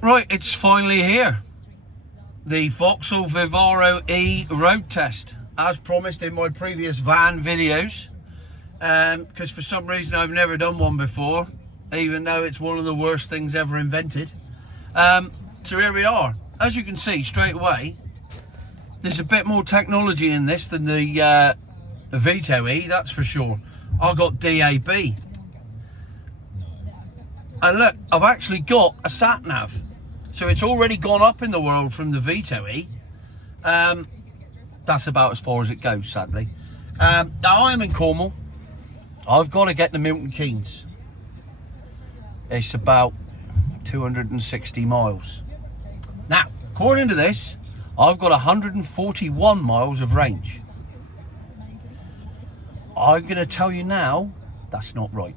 Right, it's finally here. The Vauxhall Vivaro E road test, as promised in my previous van videos. Because for some reason I've never done one before, even though it's one of the worst things ever invented. So here we are. As you can see straight away, there's a bit more technology in this than the Vito E, that's for sure. I got DAB. And look, I've actually got a sat nav. So it's already gone up in the world from the Vito E. That's about as far as it goes, sadly. Now I'm in Cornwall. I've got to get to Milton Keynes. It's about 260 miles. Now, according to this, I've got 141 miles of range. I'm going to tell you now, that's not right.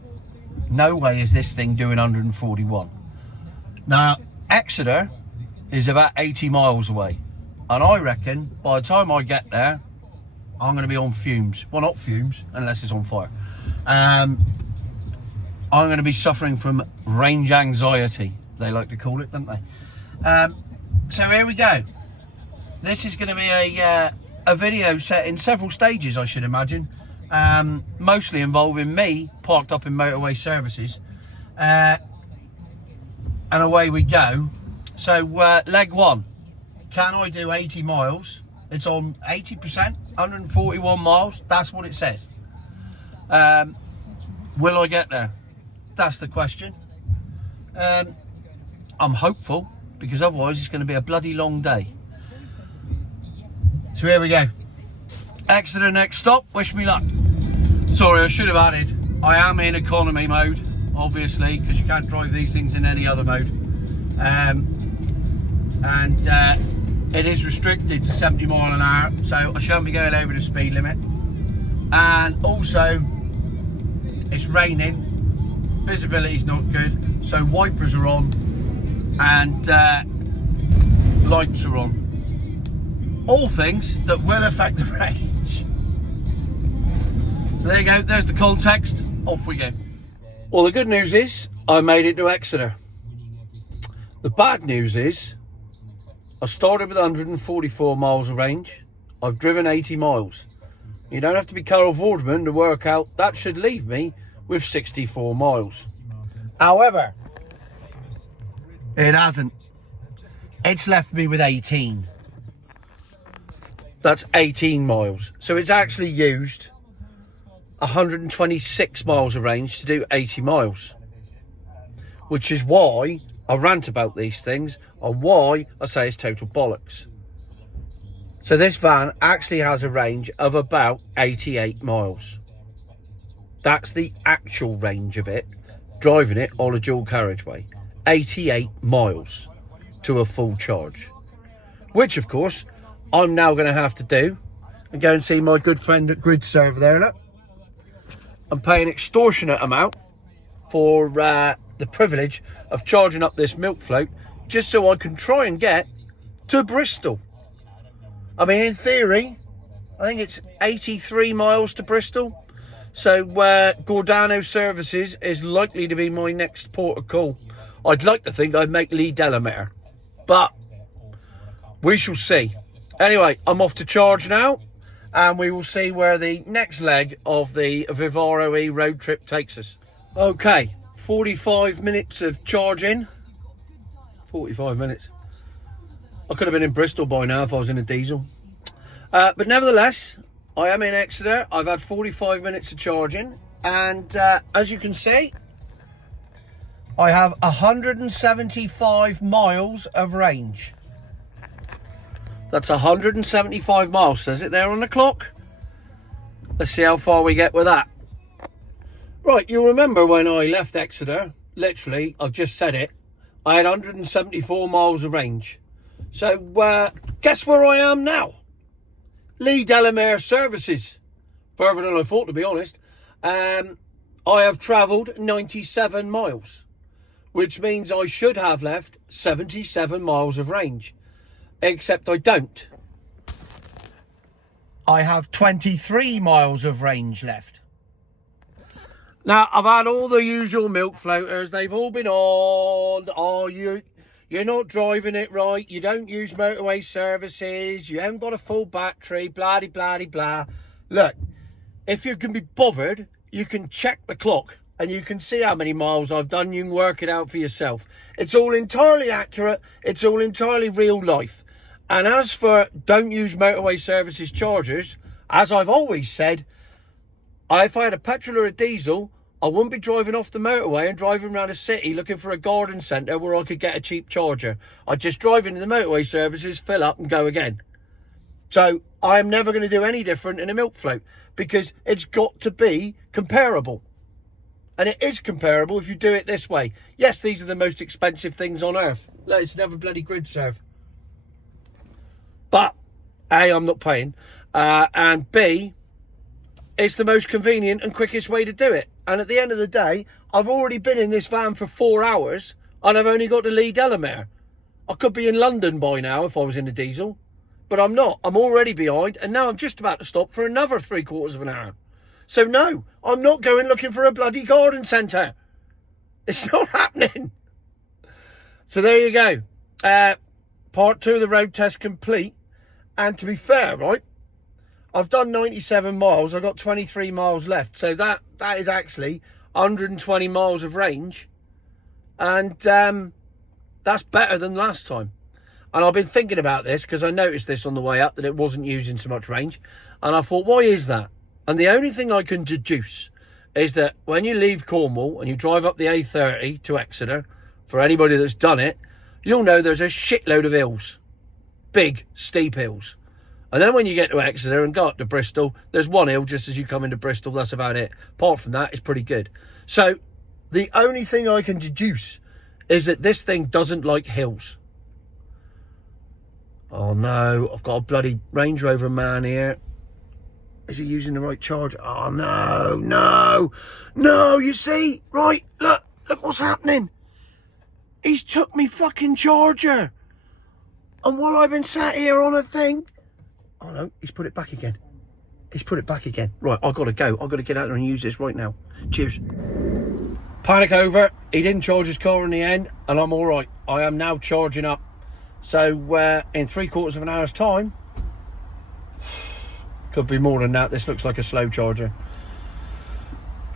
No way is this thing doing 141. Now, Exeter is about 80 miles away. And I reckon by the time I get there, I'm going to be on fumes. Well, not fumes, unless it's on fire. I'm going to be suffering from range anxiety, they like to call it, don't they? So here we go. This is going to be a video set in several stages, I should imagine. Mostly involving me parked up in motorway services. And away we go. So leg one, can I do 80 miles? It's on 80%, 141 miles. That's what it says. Will I get there? That's the question. I'm hopeful, because otherwise it's going to be a bloody long day. So here we go. Exeter next stop, wish me luck. Sorry, I should have added, I am in economy mode, obviously, because you can't drive these things in any other mode. It is restricted to 70 mile an hour, so I shan't be going over the speed limit. And also, it's raining, visibility's not good, so wipers are on and lights are on. All things that will affect the range. So there you go, there's the context, off we go. Well, the good news is I made it to Exeter. The bad news is I started with 144 miles of range. I've driven 80 miles. You don't have to be Carol Vorderman to work out that should leave me with 64 miles. However, it hasn't. It's left me with 18. That's 18 miles. So it's actually used 126 miles of range to do 80 miles. Which is why I rant about these things and why I say it's total bollocks. So this van actually has a range of about 88 miles. That's the actual range of it, driving it on a dual carriageway. 88 miles to a full charge. Which, of course, I'm now going to have to do and go and see my good friend at Grid Server there, look. And pay an extortionate amount for the privilege of charging up this milk float just so I can try and get to Bristol. I mean, in theory, I think it's 83 miles to Bristol. So Gordano Services is likely to be my next port of call. I'd like to think I'd make Lee Delamere, but we shall see. Anyway, I'm off to charge now, and we will see where the next leg of the Vivaro E road trip takes us. Okay, 45 minutes of charging. 45 minutes. I could have been in Bristol by now if I was in a diesel. But nevertheless, I am in Exeter. I've had 45 minutes of charging. And as you can see, I have 175 miles of range. That's 175 miles, says it there on the clock. Let's see how far we get with that. Right, you'll remember when I left Exeter, literally, I've just said it, I had 174 miles of range. So, guess where I am now? Lee Delamere Services. Further than I thought, to be honest. I have travelled 97 miles, which means I should have left 77 miles of range. Except I don't. I have 23 miles of range left. Now, I've had all the usual milk floaters. They've all been on. Oh, you're not driving it right, you don't use motorway services, you haven't got a full battery, blah, blah, blah. Look, if you can be bothered, you can check the clock and you can see how many miles I've done. You can work it out for yourself. It's all entirely accurate. It's all entirely real life. And as for don't use motorway services chargers, as I've always said, if I had a petrol or a diesel, I wouldn't be driving off the motorway and driving around a city looking for a garden centre where I could get a cheap charger. I'd just drive into the motorway services, fill up and go again. So I'm never going to do any different in a milk float because it's got to be comparable. And it is comparable if you do it this way. Yes, these are the most expensive things on earth. It's never bloody grid serve. But A, I'm not paying. And B, it's the most convenient and quickest way to do it. And at the end of the day, I've already been in this van for 4 hours and I've only got to Lee Delamere. I could be in London by now if I was in a diesel. But I'm not. I'm already behind and now I'm just about to stop for another 3/4 of an hour. So no, I'm not going looking for a bloody garden centre. It's not happening. So there you go. Part 2 of the road test complete. And to be fair, right, I've done 97 miles. I've got 23 miles left. So that is actually 120 miles of range. And that's better than last time. And I've been thinking about this because I noticed this on the way up, that it wasn't using so much range. And I thought, why is that? And the only thing I can deduce is that when you leave Cornwall and you drive up the A30 to Exeter, for anybody that's done it, you'll know there's a shitload of hills. Big, steep hills. And then when you get to Exeter and go up to Bristol, there's one hill just as you come into Bristol. That's about it. Apart from that, it's pretty good. So the only thing I can deduce is that this thing doesn't like hills. Oh no, I've got a bloody Range Rover man here. Is he using the right charger? Oh no, you see? Right, look what's happening. He's took me fucking charger. And while I've been sat here on a thing, oh no, he's put it back again. Right, I've got to go. I've got to get out there and use this right now. Cheers. Panic over. He didn't charge his car in the end, and I'm all right. I am now charging up. So in 3/4 of an hour's time, could be more than that. This looks like a slow charger.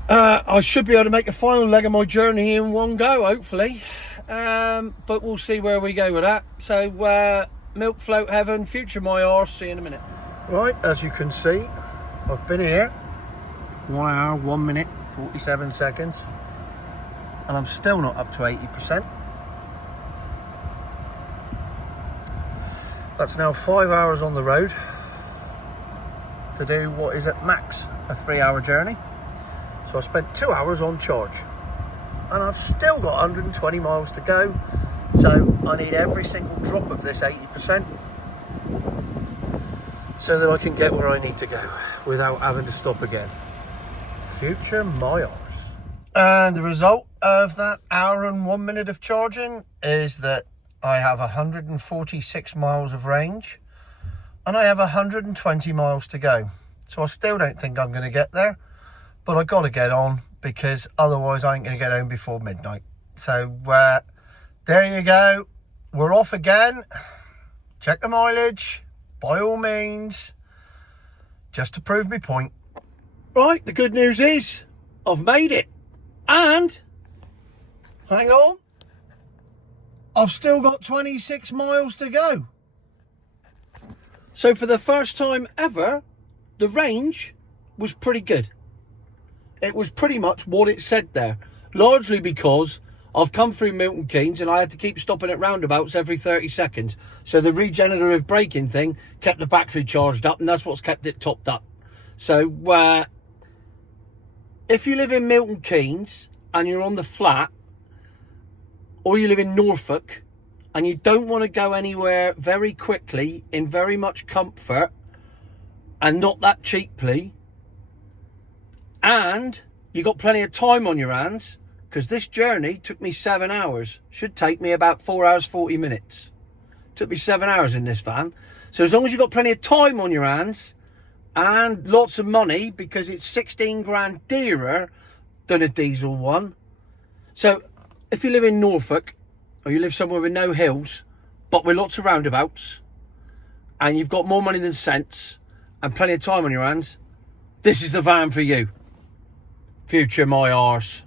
I should be able to make a final leg of my journey in one go, hopefully. But we'll see where we go with that. So milk float heaven, future my arse. See you in a minute. Right, as you can see, I've been here 1 hour, 1 minute, 47 seconds, and I'm still not up to 80%. That's now 5 hours on the road to do what is at max a 3-hour journey. So I spent 2 hours on charge and I've still got 120 miles to go. So I need every single drop of this 80% so that I can get where I need to go without having to stop again. Future my arse. And the result of that hour and 1 minute of charging is that I have 146 miles of range and I have 120 miles to go. So I still don't think I'm going to get there, but I got to get on because otherwise I ain't going to get home before midnight. So there you go. We're off again. Check the mileage by all means, just to prove my point. Right, the good news is I've made it. And hang on, I've still got 26 miles to go. So for the first time ever, the range was pretty good. It was pretty much what it said there, largely because I've come through Milton Keynes and I had to keep stopping at roundabouts every 30 seconds. So the regenerative braking thing kept the battery charged up, and that's what's kept it topped up. So if you live in Milton Keynes and you're on the flat, or you live in Norfolk and you don't want to go anywhere very quickly in very much comfort and not that cheaply, and you got plenty of time on your hands, because this journey took me 7 hours, should take me about 4 hours 40 minutes. Took me 7 hours in this van. So as long as you've got plenty of time on your hands and lots of money, because it's 16 grand dearer than a diesel one. So if you live in Norfolk or you live somewhere with no hills, but with lots of roundabouts, and you've got more money than sense and plenty of time on your hands, this is the van for you. Future my arse.